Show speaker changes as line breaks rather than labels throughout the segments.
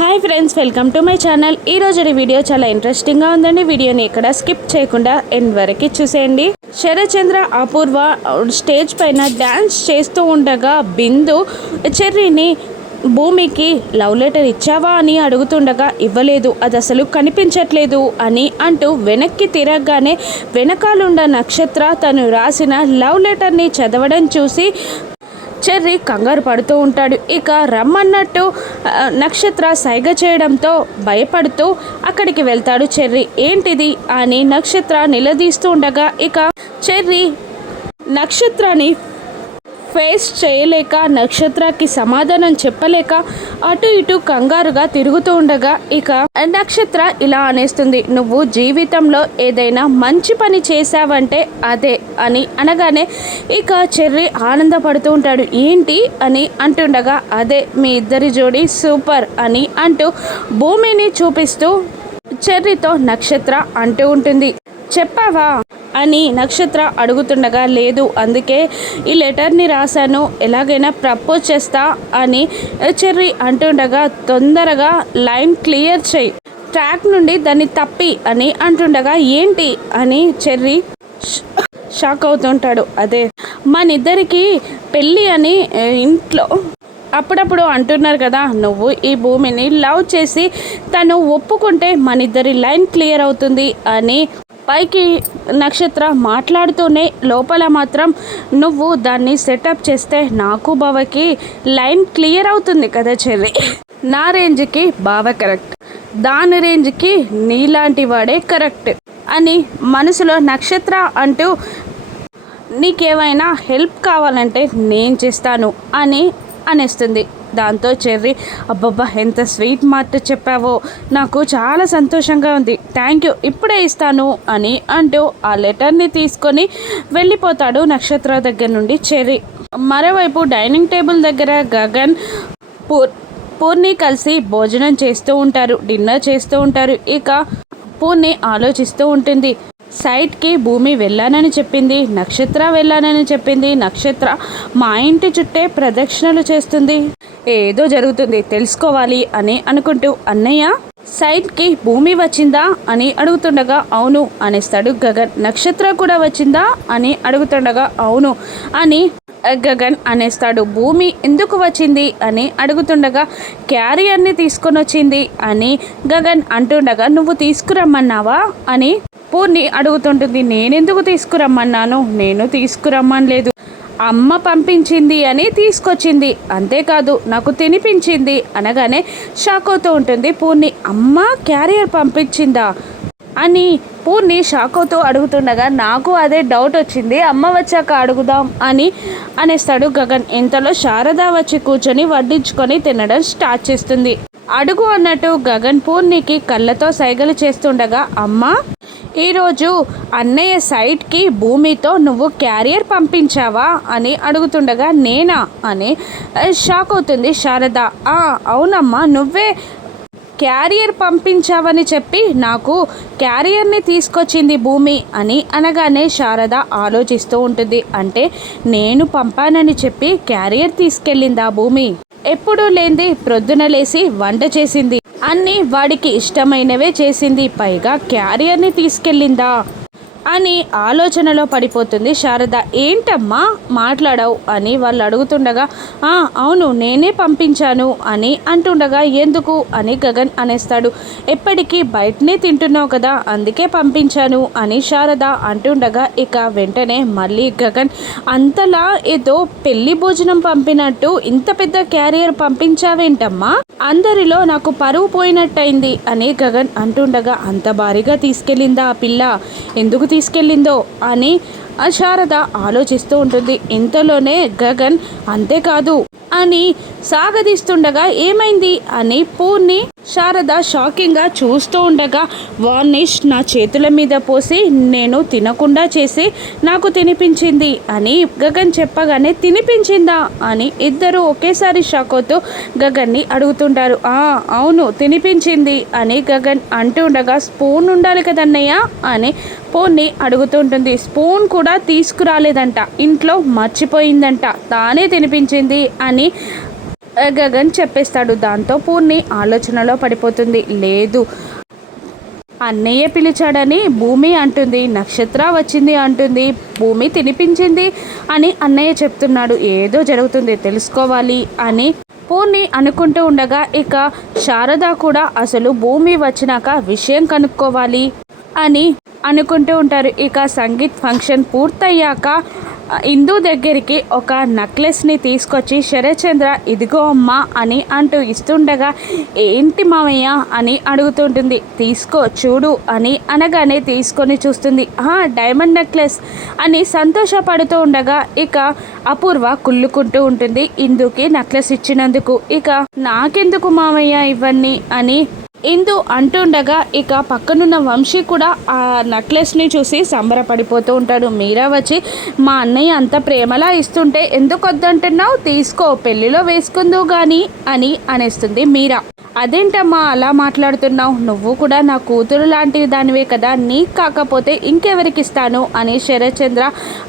Hi friends welcome to my channel. ఈ రోజు video చాలా ఇంట్రెస్టింగ్గా ఉందండి. వీడియోని ఇక్కడ స్కిప్ చేయకుండా ఎండ్ వరకు చూసేయండి. శరచంద్ర అపూర్వ స్టేజ్ పైన డ్యాన్స్ చేస్తూ ఉండగా బిందు చెర్రీని భూమికి లవ్ లెటర్ ఇచ్చావా అని అడుగుతుండగా ఇవ్వలేదు. అది అసలు కనిపించట్లేదు అని అంటూ వెనక్కి తిరగగానే వెనకాలుండ నక్షత్ర తను రాసిన లవ్ లెటర్ని చదవడం చూసి చెర్రీ కంగారు పడుతూ ఉంటాడు. ఇక రమ్మన్నట్టు నక్షత్ర సైగ చేయడంతో భయపడుతూ అక్కడికి వెళ్తాడు చెర్రీ. ఏంటిది అని నక్షత్ర నిలదీస్తూ ఉండగా ఇక చెర్రీ నక్షత్రాన్ని ఫేస్ చేయలేక నక్షత్రకి సమాధానం చెప్పలేక అటు ఇటు కంగారుగా తిరుగుతూ ఉండగా ఇక నక్షత్ర ఇలా అనేస్తుంది నువ్వు జీవితంలో ఏదైనా మంచి పని చేశావంటే అదే అని అనగానే ఇక చెర్రీ ఆనందపడుతూ ఉంటాడు. ఏంటి? అని అంటుండగా అదే మీ ఇద్దరి జోడి సూపర్ అని అంటూ భూమిని చూపిస్తూ చెర్రీతో నక్షత్ర అంటూ ఉంటుంది. చెప్పావా? అని నక్షత్ర అడుగుతుండగా లేదు అందుకే ఈ లెటర్ని రాశాను. ఎలాగైనా ప్రపోజ్ చేస్తా అని చెర్రీ అంటుండగా తొందరగా లైన్ క్లియర్ చేయి ట్రాక్ నుండి దాన్ని తప్పి అని అంటుండగా ఏంటి అని చెర్రీ షాక్ అవుతుంటాడు. అదే మనిద్దరికి పెళ్ళి అని ఇంట్లో అప్పుడప్పుడు అంటున్నారు కదా నువ్వు ఈ భూమిని లవ్ చేసి తను ఒప్పుకుంటే మనిద్దరి లైన్ క్లియర్ అవుతుంది అని పైకి నక్షత్ర మాట్లాడుతూనే లోపల మాత్రం నువ్వు దాన్ని సెటప్ చేస్తే నాకు బావకి లైన్ క్లియర్ అవుతుంది కదా చెర్రీ. నా రేంజ్కి బావ కరెక్ట్. దాని రేంజ్కి నీలాంటి వాడే కరెక్ట్ అని మనసులో నక్షత్ర అంటూ నీకేమైనా హెల్ప్ కావాలంటే నేను చేస్తాను అని అనేస్తుంది. దాంతో చెర్రీ అబ్బబ్బా ఎంత స్వీట్ మాట చెప్పావో. నాకు చాలా సంతోషంగా ఉంది. Thank you. ఇప్పుడే ఇస్తాను అని అంటూ ఆ లెటర్ని తీసుకొని వెళ్ళిపోతాడు నక్షత్ర దగ్గర నుండి చెర్రీ. మరోవైపు డైనింగ్ టేబుల్ దగ్గర గగన్ పూర్ పూర్ణి కలిసి భోజనం చేస్తూ ఉంటారు. డిన్నర్ చేస్తూ ఉంటారు. ఇక పూర్ణి ఆలోచిస్తూ ఉంటుంది. సైట్కి భూమి వెళ్ళానని చెప్పింది నక్షత్ర వెళ్ళానని చెప్పింది నక్షత్ర మా ఇంటి చుట్టే ప్రదక్షిణలు చేస్తుంది. ఏదో జరుగుతుంది తెలుసుకోవాలి అని అనుకుంటూ అన్నయ్య సైట్కి భూమి వచ్చిందా అని అడుగుతుండగా అవును అనేస్తాడు గగన్. నక్షత్ర కూడా వచ్చిందా అని అడుగుతుండగా అవును అని గగన్ అనేస్తాడు. భూమి ఎందుకు వచ్చింది అని అడుగుతుండగా క్యారియర్ని తీసుకొని వచ్చింది అని గగన్ అంటుండగా నువ్వు తీసుకురమ్మన్నావా అని పూర్ణి అడుగుతుంటుంది నేనెందుకు తీసుకురమ్మన్నాను? నేను తీసుకురమ్మనలేదు అమ్మ పంపించింది అని తీసుకొచ్చింది. అంతేకాదు నాకు తినిపించింది అనగానే షాక్ అవుతూ ఉంటుంది పూర్ణి. అమ్మ క్యారియర్ పంపించిందా? అని పూర్ణి షాక్ అవుతూ అడుగుతుండగా నాకు అదే డౌట్ వచ్చింది. అమ్మ వచ్చాక అడుగుదాం అని అనేస్తాడు గగన్. ఇంతలో శారద వచ్చి కూర్చొని వడ్డించుకొని తినడం స్టార్ట్ చేస్తుంది. అడుగు అన్నట్టు గగన్ పూర్ణికి కళ్ళతో సైగలు చేస్తుండగా అమ్మ ఈరోజు అన్నయ్య సైట్కి భూమితో నువ్వు క్యారియర్ పంపించావా అని అడుగుతుండగా నేనా అని షాక్ అవుతుంది శారద. "ఆ, అవునమ్మా నువ్వే క్యారియర్ పంపించావని చెప్పి నాకు క్యారియర్ని తీసుకొచ్చింది భూమి అని అనగానే శారద ఆలోచిస్తూ ఉంటుంది. అంటే నేను పంపానని చెప్పి క్యారియర్ తీసుకెళ్ళిందా భూమి? ఎప్పుడూ లేంది ప్రొద్దున లేసి వంట చేసింది. అన్నీ వాడికి ఇష్టమైనవే చేసింది. పైగా క్యారియర్ని తీసుకెళ్ళిందా? అని ఆలోచనలో పడిపోతుంది శారద. ఏంటమ్మా? మాట్లాడావు? అని వాళ్ళు అడుగుతుండగా "ఆ, అవును నేనే పంపించాను అని అంటుండగా ఎందుకు? అని గగన్ అనేస్తాడు. ఎప్పటికీ బయటనే తింటున్నావు కదా అందుకే పంపించాను అని శారద అంటుండగా ఇక వెంటనే మళ్ళీ గగన్ అంతలా ఏదో పెళ్ళి భోజనం పంపినట్టు ఇంత పెద్ద క్యారియర్ పంపించావేంటమ్మా? అందరిలో నాకు పరువు పోయినట్టయింది అని గగన్ అంటుండగా అంత భారీగా తీసుకెళ్ళిందా ఆ పిల్ల? ఎందుకు తీసుకెళ్ళిందో? అని ఆ శారద ఆలోచిస్తూ ఉంటుంది. ఇంతలోనే గగన్ అంతేకాదు అని సాగదీస్తుండగా ఏమైంది? అని పూర్ణి శారద షాకింగ్గా చూస్తూ ఉండగా వార్నిష్ నా చేతుల మీద పోసి నేను తినకుండా చేసి నాకు తినిపించింది అని గగన్ చెప్పగానే తినిపించిందా? అని ఇద్దరు ఒకేసారి షాక్ అవుతూ గగన్ని అడుగుతుంటారు. "ఆ, అవును తినిపించింది అని గగన్ అంటూ ఉండగా స్పూన్ ఉండాలి కదన్నయ్య అని పోన్ని అడుగుతుంటుంది స్పూన్ కూడా తీసుకురాలేదంట ఇంట్లో మర్చిపోయిందంట తానే తినిపించింది అని గగన్ చెప్పేస్తాడు. దాంతో పూర్ణి ఆలోచనలో పడిపోతుంది. లేదు. అన్నయ్య పిలిచాడని భూమి అంటుంది. నక్షత్ర వచ్చింది అంటుంది. భూమి తినిపించింది అని అన్నయ్య చెప్తున్నాడు. ఏదో జరుగుతుంది. తెలుసుకోవాలి అని పూర్ణి అనుకుంటూ ఉండగా ఇక శారద కూడా అసలు భూమి వచ్చినాక విషయం కనుక్కోవాలి అని అనుకుంటూ ఉంటారు. ఇక సంగీత్ ఫంక్షన్ పూర్తయ్యాక ఇందు దగ్గరికి ఒక నెక్లెస్ని తీసుకొచ్చి శరచంద్ర ఇదిగో అమ్మా అని అంటూ ఇస్తుండగా ఏంటి మామయ్య అని అడుగుతుంటుంది. తీసుకో చూడు అని అనగానే తీసుకొని చూస్తుంది. "ఆ, డైమండ్ నెక్లెస్ అని సంతోషపడుతూ ఉండగా ఇక అపూర్వ కుళ్ళుకుంటూ ఉంటుంది. ఇందుకి నెక్లెస్ ఇచ్చినందుకు ఇక నాకెందుకు మామయ్య ఇవన్నీ అని ఇందు అంటుండగా ఇక పక్కనున్న వంశీ కూడా ఆ నెక్లెస్ని చూసి సంబరపడిపోతూ ఉంటాడు. మీరా వచ్చి మా అన్నయ్య అంత ప్రేమలా ఇస్తుంటే ఎందుకు వద్దంటున్నావు తీసుకో పెళ్ళిలో వేసుకుందు కానీ అని అనేస్తుంది మీరా. అదేంటమ్మా అలా మాట్లాడుతున్నావు? నువ్వు కూడా నా కూతురు లాంటి దానివే కదా. నీకు కాకపోతే ఇంకెవరికి ఇస్తాను అని శరత్చంద్ర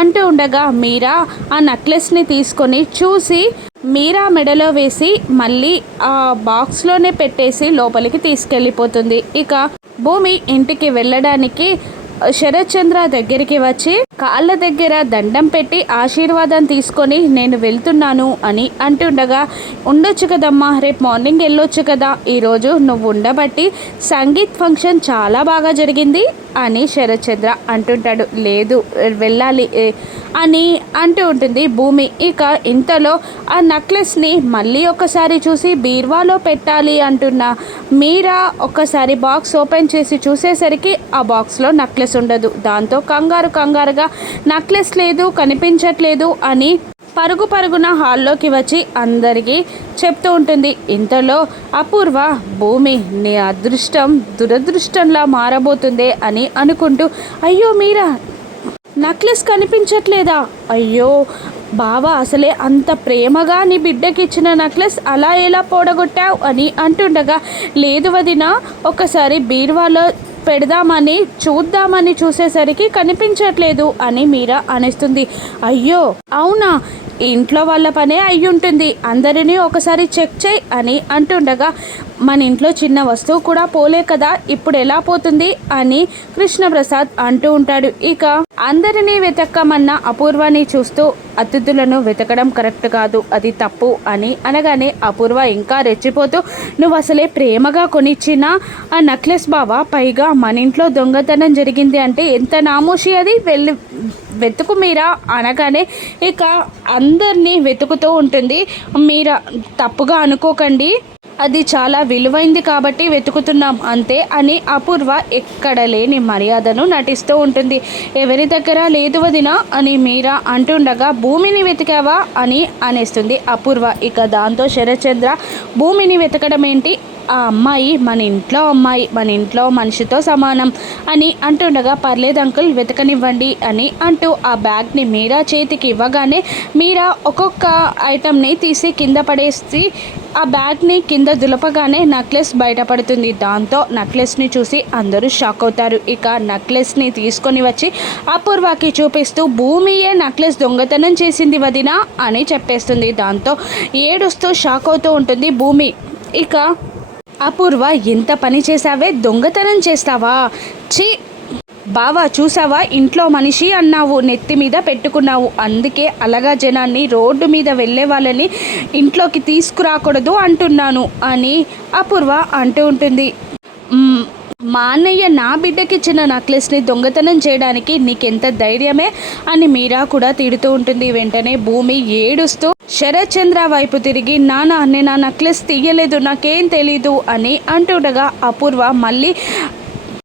అంటూ ఉండగా మీరా ఆ నెక్లెస్ని తీసుకొని చూసి మీరా మెడలో వేసి మళ్ళీ ఆ బాక్స్లోనే పెట్టేసి లోపలికి తీసుకెళ్ళిపోతుంది. ఇక భూమి ఇంటికి వెళ్ళడానికి శరత్చంద్ర దగ్గరికి వచ్చి కాళ్ళ దగ్గర దండం పెట్టి ఆశీర్వాదం తీసుకొని నేను వెళ్తున్నాను అని అంటుండగా ఉండొచ్చు కదమ్మా రేపు మార్నింగ్ వెళ్ళొచ్చు కదా ఈరోజు నువ్వు ఉండబట్టి సంగీత్ ఫంక్షన్ చాలా బాగా జరిగింది అని శరత్చంద్ర అంటుంటాడు. లేదు వెళ్ళాలి అని అంటూ ఉంటుంది భూమి. ఇక ఇంతలో ఆ నెక్లెస్ని మళ్ళీ ఒకసారి చూసి బీర్వాలో పెట్టాలి అంటున్న మీరా ఒకసారి బాక్స్ ఓపెన్ చేసి చూసేసరికి ఆ బాక్స్లో నెక్లెస్ ఉండదు. దాంతో కంగారు కంగారుగా నెక్లెస్ లేదు కనిపించట్లేదు అని పరుగు పరుగున హాల్లోకి వచ్చి అందరికీ చెప్తూ ఉంటుంది. ఇంతలో అపూర్వ భూమి నీ అదృష్టం దురదృష్టంలా మారబోతుందే అని అనుకుంటూ అయ్యో మీరా నక్లెస్ కనిపించట్లేదా? అయ్యో బావ అసలే అంత ప్రేమగా నీ బిడ్డకిచ్చిన నక్లెస్ అలా ఎలా పోడగొట్టావు అని అంటుండగా లేదు వదిన ఒకసారి బీర్వాలో పెడదామని చూద్దామని చూసేసరికి కనిపించట్లేదు అని మీరా అనేస్తుంది. అయ్యో అవునా? ఇంట్లో వాళ్ళ పనే అయి ఉంటుంది అందరినీ ఒకసారి చెక్ చేయి అని అంటుండగా మన ఇంట్లో చిన్న వస్తువు కూడా పోలే కదా ఇప్పుడు ఎలా పోతుంది అని కృష్ణప్రసాద్ అంటూ ఉంటాడు. ఇక అందరినీ వెతక్కమన్న అపూర్వని చూస్తూ అతిథులను వెతకడం కరెక్ట్ కాదు అది తప్పు అని అనగానే అపూర్వ ఇంకా రెచ్చిపోతూ నువ్వు అసలే ప్రేమగా కొనిచ్చిన ఆ నెక్లెస్ బావా పైగా మన ఇంట్లో దొంగతనం జరిగింది అంటే ఎంత నామోషి అది? వెళ్ళి వెతుకు మీరా? అనగానే ఇక అందరినీ వెతుకుతూ ఉంటుంది. మీరా తప్పుగా అనుకోకండి. అది చాలా విలువైంది కాబట్టి వెతుకుతున్నాం అంతే అని అపూర్వ ఎక్కడ లేని మర్యాదను నటిస్తూ ఉంటుంది. ఎవరి దగ్గర లేదు వదినా అని మీరా అంటుండగా భూమిని వెతికావా? అని అనేస్తుంది అపూర్వ. ఇక దాంతో శరత్చంద్ర భూమిని వెతకడం ఏంటి? ఆ అమ్మాయి మన ఇంట్లో అమ్మాయి మన ఇంట్లో మనిషితో సమానం అని అంటుండగా పర్లేదు అంకుల్ వెతకనివ్వండి అని అంటూ ఆ బ్యాగ్ని మీరా చేతికి ఇవ్వగానే మీరా ఒక్కొక్క ఐటమ్ని తీసి కింద పడేసి ఆ బ్యాగ్ని కింద దులపగానే నక్లెస్ బయటపడుతుంది. దాంతో నక్లెస్ని చూసి అందరూ షాక్ అవుతారు. ఇక నక్లెస్ని తీసుకొని వచ్చి అపూర్వకి చూపిస్తూ భూమియే నక్లెస్ దొంగతనం చేసింది వదినా అని చెప్పేస్తుంది. దాంతో ఏడుస్తూ షాక్ అవుతూ ఉంటుంది భూమి. ఇక అపూర్వ ఎంత పని చేసావే దొంగతనం చేస్తావా? చీ బావా చూసావా? ఇంట్లో మనిషి అన్నావు నెత్తి మీద పెట్టుకున్నావు. అందుకే అలగా జనాన్ని రోడ్డు మీద వెళ్ళే వాళ్ళని ఇంట్లోకి తీసుకురాకూడదు అంటున్నాను అని అపూర్వ అంటూ ఉంటుంది. మా అన్నయ్య నా బిడ్డకి ఇచ్చిన నెక్లెస్ని దొంగతనం చేయడానికి నీకెంత ధైర్యమే అని మీరా కూడా తిడుతూ ఉంటుంది. వెంటనే భూమి ఏడుస్తూ శరత్ చంద్ర వైపు తిరిగి నాన్న నేను ఆ నెక్లెస్ తీయలేదు నాకేం తెలీదు అని అంటుండగా అపూర్వ మళ్ళీ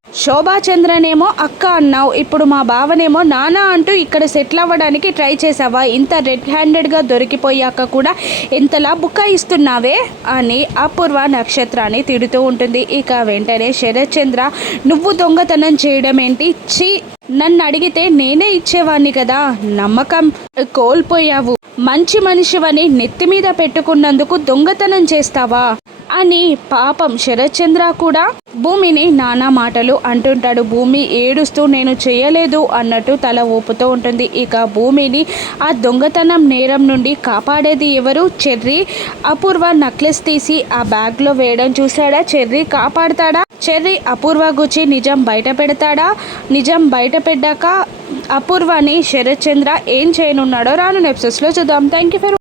శోభాచంద్రనేమో అక్క అన్నావు. ఇప్పుడు మా బావనేమో నానా అంటూ ఇక్కడ సెటిల్ అవ్వడానికి ట్రై చేసావా ఇంత రెడ్ హ్యాండెడ్గా దొరికిపోయాక కూడా ఎంతలా బుకాయిస్తున్నావే అని అపూర్వ నక్షత్రాన్ని తిడుతూ ఉంటుంది. ఇక వెంటనే శరత్చంద్ర నువ్వు దొంగతనం చేయడం ఏంటి ఛీ నన్ను అడిగితే నేనే ఇచ్చేవాణ్ణి కదా. నమ్మకం కోల్పోయావు. మంచి మనిషివని నెత్తి మీద పెట్టుకున్నందుకు దొంగతనం చేస్తావా? అని పాపం శరత్చంద్ర కూడా భూమిని నానా మాటలు అంటుంటాడు. భూమి ఏడుస్తూ నేను చేయలేదు అన్నట్టు తల ఊపుతూ ఉంటుంది. ఇక భూమిని ఆ దొంగతనం నేరం నుండి కాపాడేది ఎవరు? చెర్రీ. అపూర్వ నక్లెస్ తీసి ఆ బ్యాగ్లో వేయడం చూశాడా? చెర్రీ కాపాడతాడా? చెర్రీ అపూర్వ గుచి నిజం బయట పెడతాడా? నిజం బయట పెట్టాక అపూర్వని శరత్చంద్ర ఏం చేయనున్నాడో రాను నెప్సెస్లో చూద్దాం. Thank you for